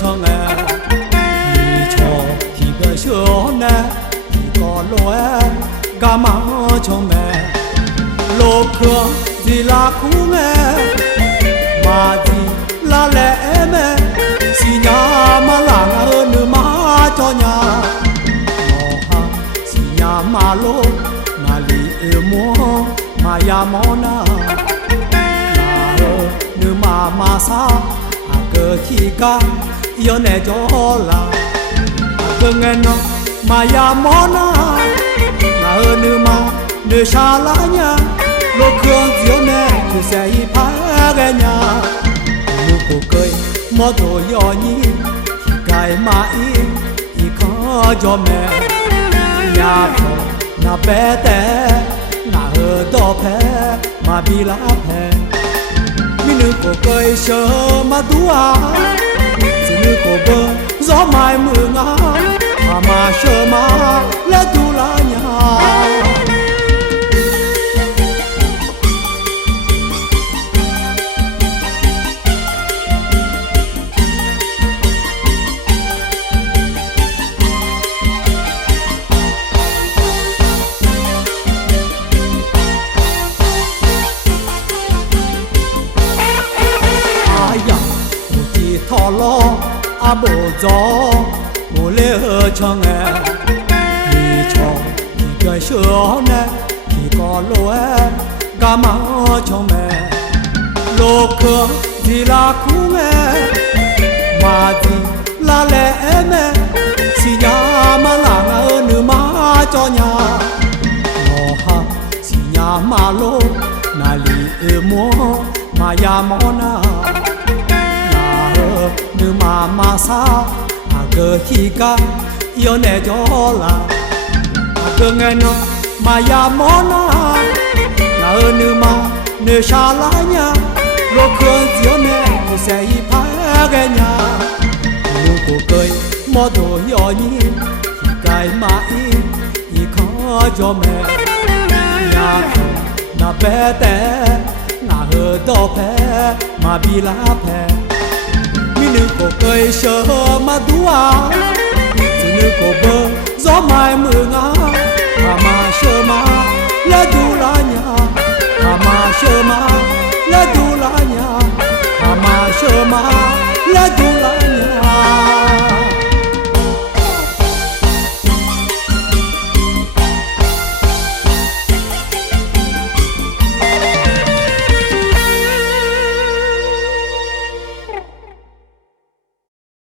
cho nghe đi cho thì cái sữa nè thì có lối cả má cho mẹ lô khương thì là cú nghe mà thì là lẽ mẹ xì nhà mà làng hơn má cho nhà ngõ ha xì nhà mà lô mà lì mua mà ya mona nữ mà sa cơ khi ca yêu nè cho là cơ nghe nó mà ya mona là nữ mà nữ xa lá nha lô khương diêu nè cứ sẽ y phá ghé nhà nữ cô cười mò đồ yo nhi thì cái mà y khó cho mẹ nhà phò na bé té na hơ đỏ phé mà bị lá phé mi nữ cô cười sơ mà tua chỉ nữ cô bơ gió mai mưa ngã mà sơ mà lẽ tu lá nhà thọ lo à bộ gió bộ lê hơ cho nghe đi cho thì cái sữa nè thì có lô em cả má cho mẹ lô khương thì là cú nghe mà thì là lẽ mẹ xì nhà mà làng ơn nữ má cho nhà ngõ ha xì nhà mà lô na lì mua mà ya mona nữ mà sa cơ khi ca yêu nè cho là cơ nghe nó mà ya mona là nữ mà nữ xa lá nha lô khương diêu nè cô sẽ y phá ghé nhà nữ cô cười mò đồ yo nhi thì cái mà y khó cho mẹ nhà na bé té na hơ đỏ phé mà bị lá phé nữ cô cười sơ mà tua chỉ nữ cô bơ gió mai mưa ngã mà sơ mà lẽ tu lá nhà mà sơ mà